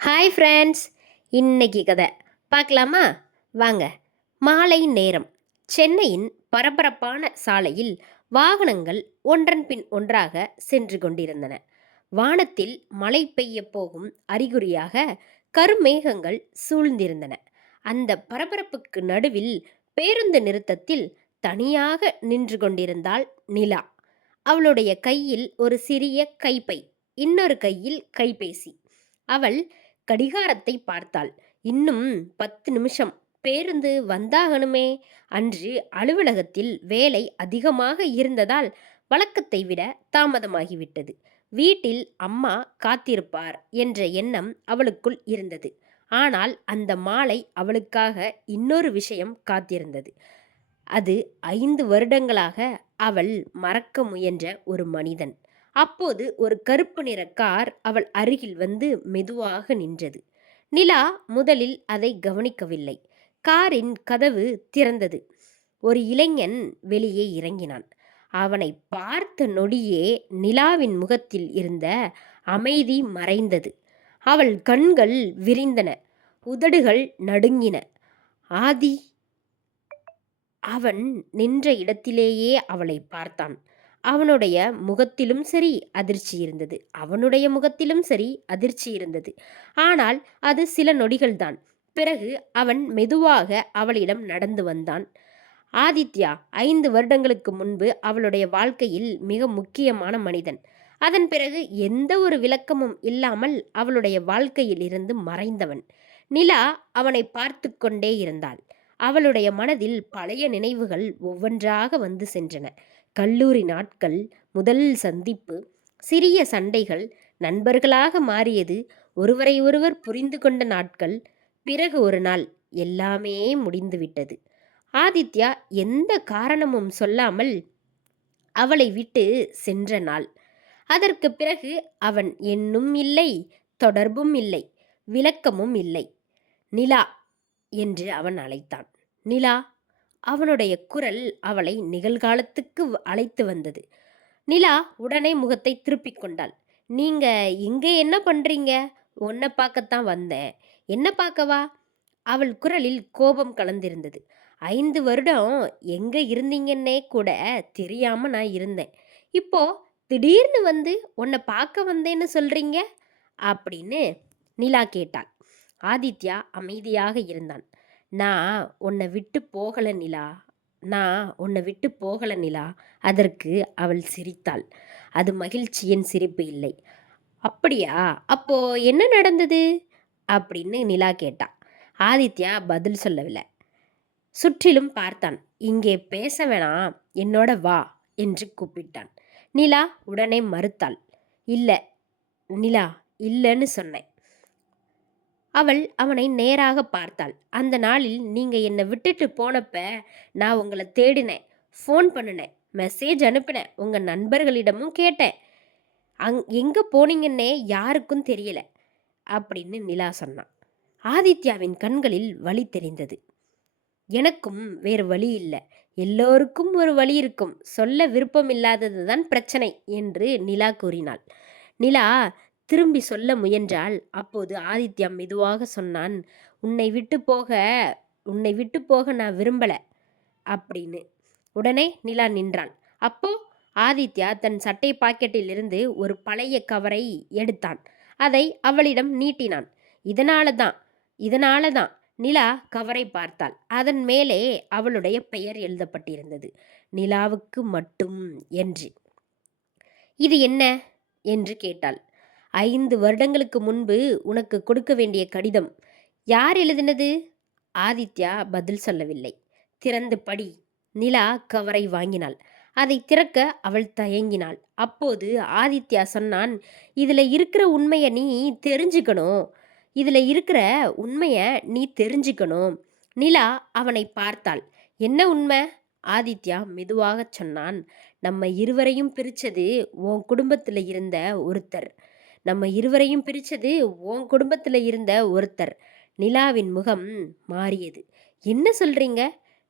Hi friends, இன்னைக்கு கதை பார்க்கலாமா? வாங்க. மாலை நேரம். சென்னையின் பரபரப்பான சாலையில் வாகனங்கள் ஒன்றன் பின் ஒன்றாக சென்று கொண்டிருந்தன. வானத்தில் மழை பெய்ய போகும் அறிகுறியாக கருமேகங்கள் சூழ்ந்திருந்தன. அந்த பரபரப்புக்கு நடுவில் பேருந்து நிறுத்தத்தில் தனியாக நின்று கொண்டிருந்தாள் நிலா. அவளுடைய கையில் ஒரு சிறிய கைப்பை, இன்னொரு கையில் கைபேசி. அவள் கடிகாரத்தை பார்த்தாள். இன்னும் 10 நிமிஷம், பேருந்து வந்தாகணுமே. அன்று அலுவலகத்தில் வேலை அதிகமாக இருந்ததால் வழக்கத்தை விட தாமதமாகிவிட்டது. வீட்டில் அம்மா காத்திருப்பார் என்ற எண்ணம் அவளுக்குள் இருந்தது. ஆனால் அந்த மாலை அவளுக்காக இன்னொரு விஷயம் காத்திருந்தது. அது 5 வருடங்களாக அவள் மறக்க முயன்ற ஒரு மனிதன். அப்போது ஒரு கருப்பு நிற கார் அவள் அருகில் வந்து மெதுவாக நின்றது. நிலா முதலில் அதை கவனிக்கவில்லை. காரின் கதவு திறந்தது. ஒரு இளைஞன் வெளியே இறங்கினான். அவனை பார்த்த நொடியே நிலாவின் முகத்தில் இருந்த அமைதி மறைந்தது. அவள் கண்கள் விரிந்தன, உதடுகள் நடுங்கின. ஆதி. அவன் நின்ற இடத்திலேயே அவளை பார்த்தான். அவனுடைய முகத்திலும் சரி அதிர்ச்சி இருந்தது. அவனுடைய முகத்திலும் சரி அதிர்ச்சி இருந்தது. ஆனால் அது சில நொடிகள்தான். பிறகு அவன் மெதுவாக அவளிடம் நடந்து வந்தான். ஆதித்யா 5 வருடங்களுக்கு முன்பு அவளுடைய வாழ்க்கையில் மிக முக்கியமான மனிதன். அதன் பிறகு எந்த ஒரு விளக்கமும் இல்லாமல் அவளுடைய வாழ்க்கையில் இருந்து மறைந்தவன். நிலா அவனை பார்த்து கொண்டே இருந்தாள். அவளுடைய மனதில் பழைய நினைவுகள் ஒவ்வொன்றாக வந்து சென்றன. கல்லூரி நாட்கள், முதல் சந்திப்பு, சிறிய சண்டைகள், நண்பர்களாக மாறியது, ஒருவரை ஒருவர் புரிந்து கொண்ட நாட்கள். பிறகு ஒரு நாள் எல்லாமே முடிந்துவிட்டது. ஆதித்யா எந்த காரணமும் சொல்லாமல் அவளை விட்டு சென்ற நாள். அதற்கு பிறகு அவன் எண்ணும் இல்லை, தொடர்பும் இல்லை, விளக்கமும் இல்லை. நிலா என்று அவன் அழைத்தான். நிலா. அவனுடைய குரல் அவளை நிகழ்காலத்துக்கு அழைத்து வந்தது. நிலா உடனே முகத்தை திருப்பிக் கொண்டாள். நீங்க இங்க என்ன பண்றீங்க? உன்னை பார்க்கத்தான் வந்தேன். என்ன பார்க்கவா? அவள் குரலில் கோபம் கலந்திருந்தது. 5 வருடம் எங்க இருந்தீங்கன்னே கூட தெரியாம நான் இருந்தேன். இப்போ திடீர்னு வந்து உன்னை பார்க்க வந்தேன்னு சொல்றீங்க அப்படின்னு நிலா கேட்டாள். ஆதித்யா அமைதியாக இருந்தான். நான் உன்னை விட்டு போகல நிலா. நான் உன்னை விட்டு போகல நிலா. அதற்கு அவள் சிரித்தாள். அது மகிழ்ச்சியின் சிரிப்பு இல்லை. அப்படியா? அப்போ என்ன நடந்தது அப்படின்னு நிலா கேட்டா. ஆதித்யா பதில் சொல்லவில்லை. சுற்றிலும் பார்த்தான். இங்கே பேச வேணாம், என்னோட வா என்று கூப்பிட்டான். நிலா உடனே மறுத்தாள். இல்ல நிலா, இல்லைன்னு சொன்னேன். அவள் அவனை நேராக பார்த்தாள். அந்த நாளில் நீங்க என்னை விட்டுட்டு போனப்ப நான் உங்களை தேடினேன், ஃபோன் பண்ணினேன், மெசேஜ் அனுப்பினேன், உங்க நண்பர்களிடமும் கேட்டேன். எங்க போனீங்கன்னே யாருக்கும் தெரியல அப்படின்னு நிலா சொன்னான். ஆதித்யாவின் கண்களில் வலி தெரிந்தது. எனக்கும் வேறு வழி இல்லை. எல்லோருக்கும் ஒரு வழி இருக்கும். சொல்ல விருப்பம் இல்லாததுதான் பிரச்சனை என்று நிலா கூறினாள். நிலா திரும்பி சொல்ல முயன்றாள். அப்போது ஆதித்யா மெதுவாக சொன்னான். உன்னை விட்டு போக உன்னை விட்டு போக நான் விரும்பல அப்படின்னு. உடனே நிலா நின்றாள். அப்போ ஆதித்யா தன் சட்டை பாக்கெட்டில் இருந்து ஒரு பழைய கவரை எடுத்தான். அதை அவளிடம் நீட்டினான். இதனாலதான் இதனாலதான் நிலா கவரை பார்த்தாள். அதன் மேலே அவளுடைய பெயர் எழுதப்பட்டிருந்தது. நிலாவுக்கு மட்டும் என்று. இது என்ன என்று கேட்டாள். 5 வருடங்களுக்கு முன்பு உனக்கு கொடுக்க வேண்டிய கடிதம். யார் எழுதினது? ஆதித்யா பதில் சொல்லவில்லை. திறந்து படி. நிலா கவரை வாங்கினாள். அதை திறக்க அவள் தயங்கினாள். அப்போது ஆதித்யா சொன்னான். இதுல இருக்கிற உண்மையை நீ தெரிஞ்சுக்கணும். இதுல இருக்கிற உண்மையை நீ தெரிஞ்சுக்கணும். நிலா அவனை பார்த்தாள். என்ன உண்மை? ஆதித்யா மெதுவாக சொன்னான். நம்ம இருவரையும் பிரிச்சது உன் குடும்பத்துல இருந்த ஒருத்தர். நம்ம இருவரையும் பிரிச்சது உன் குடும்பத்துல இருந்த ஒருத்தர். நிலாவின் முகம் மாறியது. என்ன சொல்றீங்க?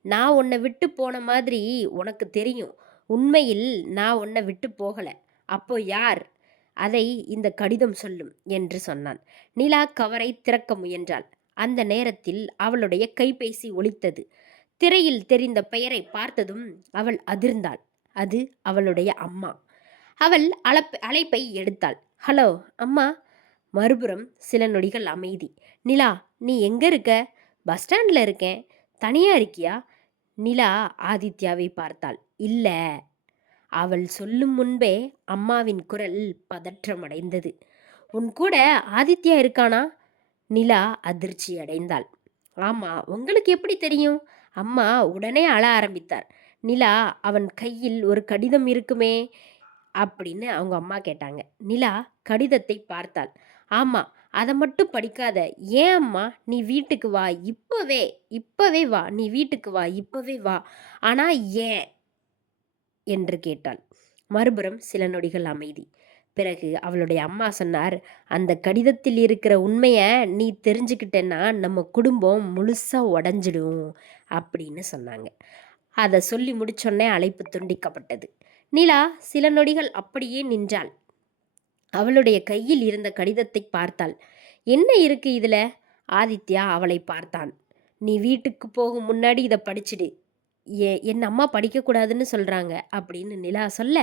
நான் உன்னை விட்டு போன மாதிரி உனக்கு தெரியும். உண்மையில் நான் உன்னை விட்டு போகல. அப்போ யார்? அதை இந்த கடிதம் சொல்லும் என்று சொன்னான். நிலா கவரை திறக்க முயன்றாள். அந்த நேரத்தில் அவளுடைய கைபேசி ஒலித்தது. திரையில் தெரிந்த பெயரை பார்த்ததும் அவள் அதிர்ந்தாள். அது அவளுடைய அம்மா. அவள் அழைப்பை எடுத்தாள். ஹலோ அம்மா. மறுபுறம் சில நொடிகள் அமைதி. நிலா, நீ எங்க இருக்க? பஸ் ஸ்டாண்ட்ல இருக்கேன். தனியா இருக்கியா? நிலா ஆதித்யாவை பார்த்தாள். இல்ல. அவள் சொல்லும் முன்பே அம்மாவின் குரல் பதற்றமடைந்தது. உன் கூட ஆதித்யா இருக்கானா? நிலா அதிர்ச்சி அடைந்தாள். ஆமா, உங்களுக்கு எப்படி தெரியும்? அம்மா உடனே அழ ஆரம்பித்தார். நிலா, அவன் கையில் ஒரு கடிதம் இருக்குமே அப்படின்னு அவங்க அம்மா கேட்டாங்க. நிலா கடிதத்தை பார்த்தாள். ஆமா, அதை மட்டும் படிக்காத. ஏன் அம்மா? நீ வீட்டுக்கு வா இப்பவே. இப்பவே வா. நீ வீட்டுக்கு வா இப்பவே வா. ஆனா ஏன் என்று கேட்டாள். மறுபுறம் சில நொடிகள் அமைதி. பிறகு அவளுடைய அம்மா சொன்னார், அந்த கடிதத்தில் இருக்கிற உண்மைய நீ தெரிஞ்சுக்கிட்டேன்னா நம்ம குடும்பம் முழுசா உடைஞ்சிடும் அப்படின்னு சொன்னாங்க. அதை சொல்லி முடிச்சோடனே அழைப்பு துண்டிக்கப்பட்டது. நிலா சில நொடிகள் அப்படியே நின்றாள். அவளுடைய கையில் இருந்த கடிதத்தை பார்த்தாள். என்ன இருக்கு இதுல? ஆதித்யா அவளை பார்த்தான். நீ வீட்டுக்கு போகும் முன்னாடி இதை படிச்சிடு. என் அம்மா படிக்கக்கூடாதுன்னு சொல்றாங்க அப்படின்னு நிலா சொல்ல,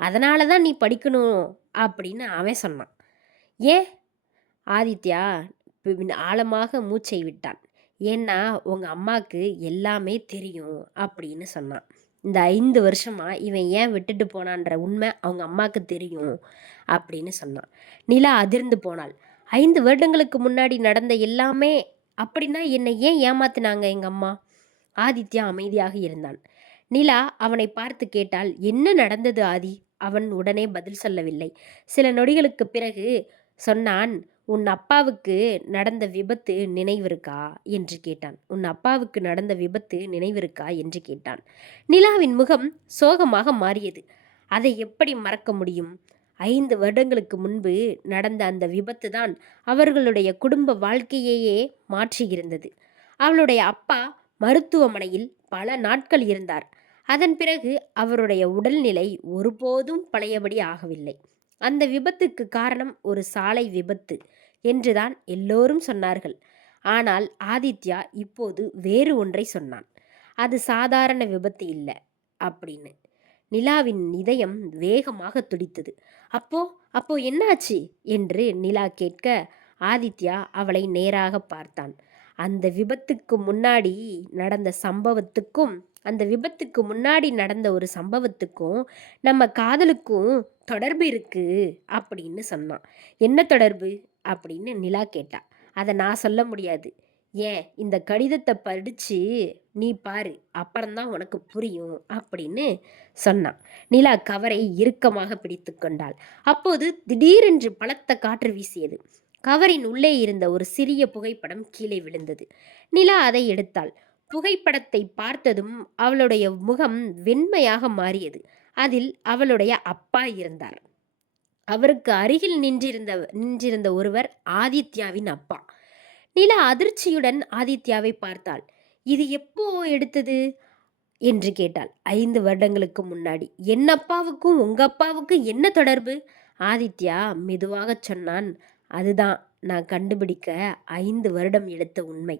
அதனால தான் நீ படிக்கணும் அப்படின்னு அவன் சொன்னான். ஏன்? ஆதித்யா ஆழமாக மூச்சை விட்டான். ஏன்னா உங்க அம்மாக்கு எல்லாமே தெரியும் அப்படின்னு சொன்னான். இந்த 5 வருஷமா இவன் ஏன் விட்டுட்டு போனான்ற உண்மை அவங்க அம்மாவுக்கு தெரியும் அப்படின்னு சொன்னான். நிலா அதிர்ந்து போனாள். 5 வருடங்களுக்கு முன்னாடி நடந்த எல்லாமே அப்படின்னா என்னை ஏன் ஏமாத்தினாங்க எங்க அம்மா? ஆதித்யா அமைதியாக இருந்தான். நிலா அவனை பார்த்து கேட்டால், என்ன நடந்தது ஆதி? அவன் உடனே பதில் சொல்லவில்லை. சில நொடிகளுக்கு பிறகு சொன்னான், உன் அப்பாவுக்கு நடந்த விபத்து நினைவிருக்கா என்று கேட்டான். உன் அப்பாவுக்கு நடந்த விபத்து நினைவிருக்கா என்று கேட்டான். நிலாவின் முகம் சோகமாக மாறியது. அதை எப்படி மறக்க முடியும்? 5 வருடங்களுக்கு முன்பு நடந்த அந்த விபத்து தான் அவர்களுடைய குடும்ப வாழ்க்கையையே மாற்றியிருந்தது. அவளுடைய அப்பா மருத்துவமனையில் பல நாட்கள் இருந்தார். அதன் பிறகு அவருடைய உடல்நிலை ஒருபோதும் பழையபடி ஆகவில்லை. அந்த விபத்துக்கு காரணம் ஒரு சாலை விபத்து என்றுதான் எல்லோரும் சொன்னார்கள். ஆனால் ஆதித்யா இப்போது வேறு ஒன்றை சொன்னான். அது சாதாரண விபத்து இல்லை அப்படின்னு. நிலாவின் இதயம் வேகமாக துடித்தது. அப்போ அப்போ என்னாச்சு என்று நிலா கேட்க, ஆதித்யா அவளை நேராக பார்த்தான். அந்த விபத்துக்கு முன்னாடி நடந்த சம்பவத்துக்கும் அந்த விபத்துக்கு முன்னாடி நடந்த ஒரு சம்பவத்துக்கும் நம்ம காதலுக்கும் தொடர்பு இருக்கு அப்படின்னு சொன்னான். என்ன தொடர்பு அப்படின்னு நிலா கேட்டா. அதை நான் சொல்ல முடியாது. ஏன், இந்த கடிதத்தை படிச்சு நீ பாரு, அப்புறம்தான் உனக்கு புரியும் அப்படின்னு சொன்னான். நிலா கவரை இறுக்கமாக பிடித்து கொண்டாள். அப்போது திடீரென்று பலத்த காற்று வீசியது. கவரின் உள்ளே இருந்த ஒரு சிறிய புகைப்படம் கீழே விழுந்தது. நிலா அதை எடுத்தாள். புகைப்படத்தை பார்த்ததும் அவளுடைய முகம் வெண்மையாக மாறியது. அதில் அவளுடைய அப்பா இருந்தார். அவருக்கு அருகில் நின்றிருந்த ஒருவர் ஆதித்யாவின் அப்பா. நிலா அதிர்ச்சியுடன் ஆதித்யாவை பார்த்தாள். இது எப்போ எடுத்தது என்று கேட்டாள். 5 வருடங்களுக்கு முன்னாடி. என் அப்பாவுக்கும் உங்க அப்பாவுக்கும் என்ன தொடர்பு? ஆதித்யா மெதுவாக சொன்னான். அதுதான் நான் கண்டுபிடிக்க 5 வருடம் எடுத்த உண்மை.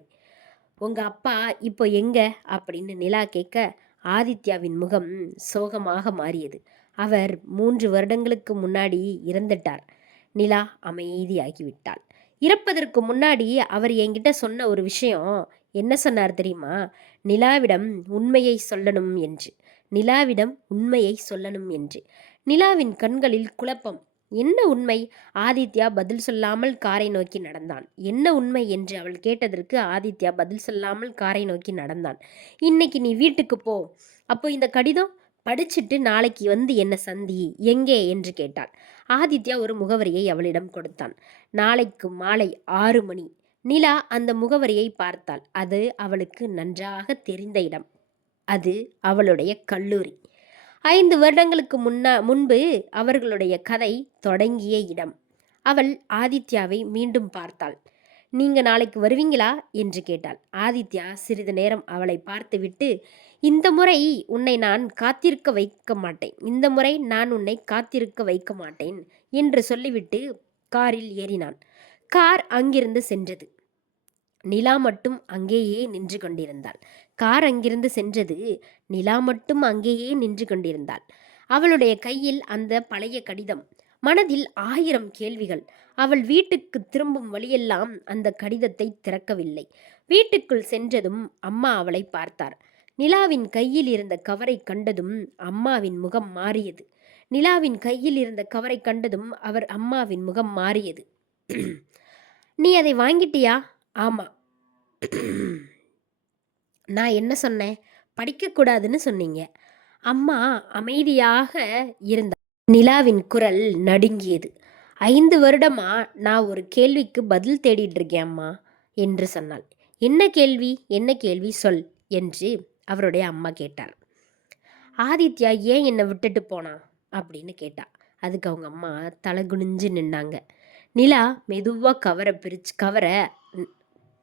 உங்க அப்பா இப்போ எங்க அப்படின்னு நிலா கேட்க, ஆதித்யாவின் முகம் சோகமாக மாறியது. அவர் 3 வருடங்களுக்கு முன்னாடி இறந்துட்டார். நிலா அமைதியாகிவிட்டாள். இறப்பதற்கு முன்னாடி அவர் என்கிட்ட சொன்ன ஒரு விஷயம். என்ன சொன்னார் தெரியுமா? நிலாவிடம் உண்மையை சொல்லணும் என்று. நிலாவிடம் உண்மையை சொல்லணும் என்று. நிலாவின் கண்களில் குழப்பம். என்ன உண்மை? ஆதித்யா பதில் சொல்லாமல் காரை நோக்கி நடந்தான். என்ன உண்மை என்று அவள் கேட்டதற்கு ஆதித்யா பதில் சொல்லாமல் காரை நோக்கி நடந்தான். இன்னைக்கு நீ வீட்டுக்கு போ. அப்போ இந்த கடிதம் படிச்சுட்டு நாளைக்கு வந்து என்ன சந்தி. எங்கே என்று கேட்டாள். ஆதித்யா ஒரு முகவரியை அவளிடம் கொடுத்தான். நாளைக்கு மாலை 6 மணி. நிலா அந்த முகவரியை பார்த்தாள். அது அவளுக்கு நன்றாக தெரிந்த இடம். அது அவளுடைய கல்லூரி. 5 வருடங்களுக்கு முன்பு அவர்களுடைய கதை தொடங்கிய இடம். அவள் ஆதித்யாவை மீண்டும் பார்த்தாள். நீங்க நாளைக்கு வருவீங்களா என்று கேட்டாள். ஆதித்யா சிறிது நேரம் அவளை பார்த்துவிட்டு, இந்த முறை உன்னை நான் காத்திருக்க வைக்க மாட்டேன். இந்த முறை நான் உன்னை காத்திருக்க வைக்க மாட்டேன் என்று சொல்லிவிட்டு காரில் ஏறினான். கார் அங்கிருந்து சென்றது. நிலா மட்டும் அங்கேயே நின்று கொண்டிருந்தாள். கார் அங்கிருந்து சென்றது. நிலா மட்டும் அங்கேயே நின்று கொண்டிருந்தாள். அவளுடைய கையில் அந்த பழைய கடிதம். மனதில் 1000 கேள்விகள். அவள் வீட்டுக்கு திரும்பும் வழியெல்லாம் அந்த கடிதத்தை திறக்கவில்லை. வீட்டுக்குள் சென்றதும் அம்மா அவளை பார்த்தார். நிலாவின் கையில் இருந்த கவரை கண்டதும் அம்மாவின் முகம் மாறியது. நிலாவின் கையில் இருந்த கவரை கண்டதும் அவர் அம்மாவின் முகம் மாறியது. நீ அதை வாங்கிட்டியா? ஆமா. நான் என்ன சொன்னேன்? படிக்கக்கூடாதுன்னு சொன்னீங்க. அம்மா அமைதியாக இருந்தார். நிலாவின் குரல் நடுங்கியது. 5 வருடமா நான் ஒரு கேள்விக்கு பதில் தேடிட்டு இருக்கேன் அம்மா என்று சொன்னாள். என்ன கேள்வி? என்ன கேள்வி சொல் என்று அவருடைய அம்மா கேட்டார். ஆதித்யா ஏன் என்னை விட்டுட்டு போனா அப்படின்னு கேட்டா. அதுக்கு அவங்க அம்மா தலை குனிஞ்சு நின்னாங்க. நிலா மெதுவாக கவரை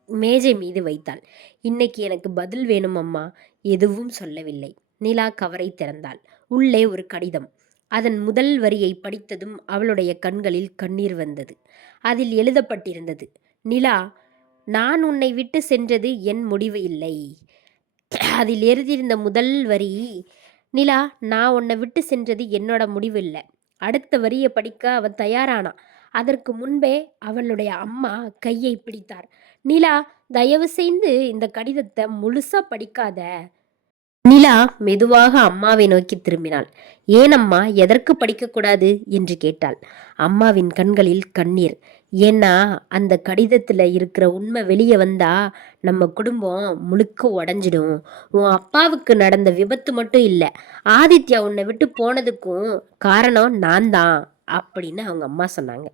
மேஜை மீது வைத்தாள். இன்னைக்கு எனக்கு பதில் வேணும் அம்மா. எதுவும் சொல்லவில்லை. நிலா கவரை திறந்தாள். உள்ளே ஒரு கடிதம். அதன் முதல் வரியை படித்ததும் அவளுடைய கண்களில் கண்ணீர் வந்தது. அதில் எழுதப்பட்டிருந்தது, நிலா, நான் உன்னை விட்டு சென்றது என் முடிவு இல்லை. அதில் எழுதியிருந்த முதல் வரி, நிலா, நான் உன்னை விட்டு சென்றது என்னோட முடிவு இல்லை. அடுத்த வரியை படிக்க அவன் தயாரானா. அதற்கு முன்பே அவளுடைய அம்மா கையை பிடித்தார். நிலா, தயவு செய்து இந்த கடிதத்தை முழுசா படிக்காத. நிலா மெதுவாக அம்மாவை நோக்கி திரும்பினாள். ஏனம்மா, எதற்கு படிக்கக்கூடாது என்று கேட்டாள். அம்மாவின் கண்களில் கண்ணீர். ஏன்னா அந்த கடிதத்தில் இருக்கிற உண்மை வெளியே வந்தா நம்ம குடும்பம் முழுக்க உடஞ்சிடும். உன் அப்பாவுக்கு நடந்த விபத்து மட்டும் இல்லை, ஆதித்யா உன்னை விட்டு போனதுக்கும் காரணம் நான் தான் அப்படின்னு அவங்க அம்மா சொன்னாங்க.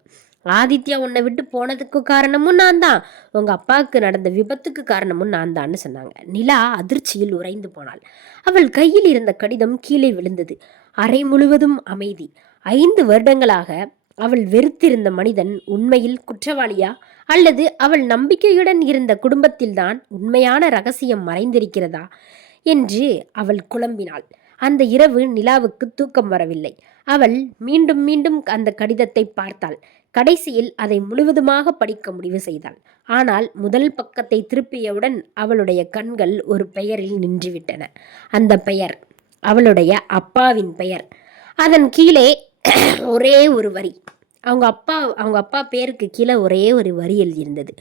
ஆதித்யா உன்னை விட்டு போனதுக்கு காரணமும் நான் தான், உங்க அப்பாவுக்கு நடந்த விபத்துக்கு காரணமும் நான் தான்னு சொன்னாங்க. நிலா அதிர்ச்சியில் உறைந்து போனாள். அவள் கையில் இருந்த கடிதம் கீழே விழுந்தது. அறை முழுவதும் அமைதி. 5 வருடங்களாக அவள் வெறுத்திருந்த மனிதன் உண்மையில் குற்றவாளியா, அல்லது அவள் நம்பிக்கையுடன் இருந்த குடும்பத்தில்தான் உண்மையான ரகசியம் மறைந்திருக்கிறதா என்று அவள் குழம்பினாள். அந்த இரவு நிலாவுக்கு தூக்கம் வரவில்லை. அவள் மீண்டும் மீண்டும் அந்த கடிதத்தை பார்த்தாள். கடைசியில் அதை முழுவதுமாக படிக்க முடிவு செய்தாள். ஆனால் முதல் பக்கத்தை திருப்பியவுடன் அவளுடைய கண்கள் ஒரு பெயரில் நின்றுவிட்டன. அந்த பெயர் அவளுடைய அப்பாவின் பெயர். அதன் கீழே ஒரே ஒரு வரி. அவங்க அப்பா பேருக்கு கீழே ஒரே ஒரு வரி எழுதியிருந்தது.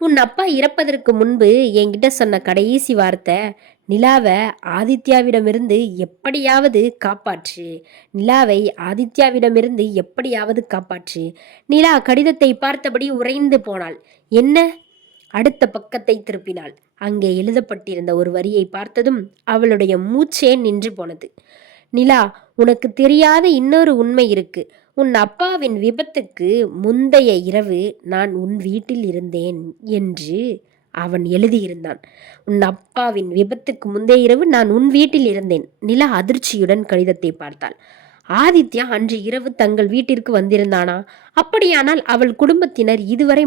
உன் அப்பா இறப்பதற்கு முன்பு என்கிட்ட சொன்ன கடைசி வார்த்தை, நிலாவை ஆதித்யாவிடமிருந்து எப்படியாவது காப்பாற்று. நிலாவை ஆதித்யாவிடமிருந்து எப்படியாவது காப்பாற்று. நிலா கடிதத்தை பார்த்தபடி உறைந்து போனாள். என்ன? அடுத்த பக்கத்தை திருப்பினாள். அங்கே எழுதப்பட்டிருந்த ஒரு வரியை பார்த்ததும் அவளுடைய மூச்சே நின்று போனது. நிலா, உனக்கு தெரியாத இன்னொரு உண்மை இருக்கு. உன் அப்பாவின் விபத்துக்கு முந்தைய இரவு நான் உன் வீட்டில் இருந்தேன் என்று அவன் எழுதியிருந்தான். உன் அப்பாவின் விபத்துக்கு முந்தைய இரவு நான் உன் வீட்டில் இருந்தேன். நிலா அதிர்ச்சியுடன் கடிதத்தை பார்த்தாள். ஆதித்யா அன்று இரவு தங்கள் வீட்டிற்கு வந்திருந்தானா? அப்படியானால் அவள் குடும்பத்தினர் இதுவரை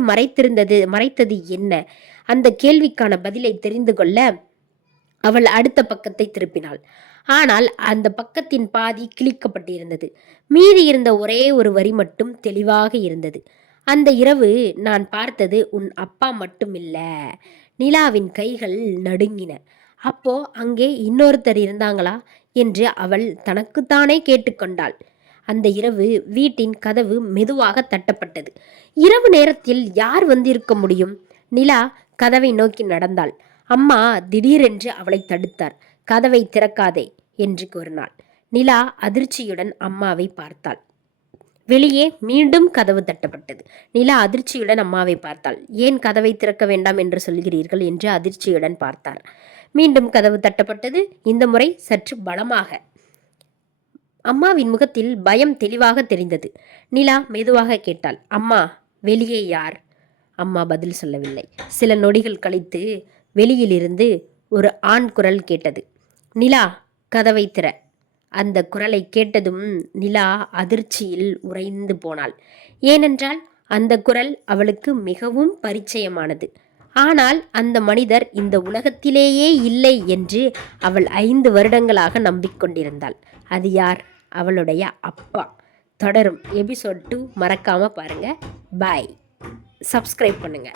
மறைத்தது என்ன? அந்த கேள்விக்கான பதிலை தெரிந்து கொள்ள அவள் அடுத்த பக்கத்தை திருப்பினாள். ஆனால் அந்த பக்கத்தின் பாதி கிழிக்கப்பட்டிருந்தது. மீதி இருந்த ஒரே ஒரு வரி மட்டும் தெளிவாக இருந்தது. அந்த இரவு நான் பார்த்தது உன் அப்பா மட்டுமில்ல. நிலாவின் கைகள் நடுங்கின. அப்போ அங்கே இன்னொருத்தர் இருந்தாங்களா என்று அவள் தனக்குத்தானே கேட்டுக்கொண்டாள். அந்த இரவு வீட்டின் கதவு மெதுவாக தட்டப்பட்டது. இரவு நேரத்தில் யார் வந்திருக்க முடியும்? நிலா கதவை நோக்கி நடந்தாள். அம்மா திடீரென்று அவளை தடுத்தார். கதவை திறக்காதே என்று கூறினாள். நிலா அதிர்ச்சியுடன் அம்மாவை பார்த்தாள். வெளியே மீண்டும் கதவு தட்டப்பட்டது. நிலா அதிர்ச்சியுடன் அம்மாவை பார்த்தாள். ஏன் கதவை திறக்க வேண்டாம் என்று சொல்கிறீர்கள் என்று அதிர்ச்சியுடன் பார்த்தார். மீண்டும் கதவு தட்டப்பட்டது. இந்த முறை சற்று பலமாக. அம்மாவின் முகத்தில் பயம் தெளிவாக தெரிந்தது. நிலா மெதுவாக கேட்டாள், அம்மா, வெளியே யார்? அம்மா பதில் சொல்லவில்லை. சில நொடிகள் கழித்து வெளியிலிருந்து ஒரு ஆண் குரல் கேட்டது. நிலா, கதவை திற. அந்த குரலை கேட்டதும் நிலா அதிர்ச்சியில் உறைந்து போனாள். ஏனென்றால் அந்த குரல் அவளுக்கு மிகவும் பரிச்சயமானது. ஆனால் அந்த மனிதர் இந்த உலகத்திலேயே இல்லை என்று அவள் 5 வருடங்களாக நம்பிக்கொண்டிருந்தாள். அது யார்? அவளுடைய அப்பா. தொடரும். எபிசோட் 2 மறக்காம பாருங்க. பாய். சப்ஸ்கிரைப் பண்ணுங்க.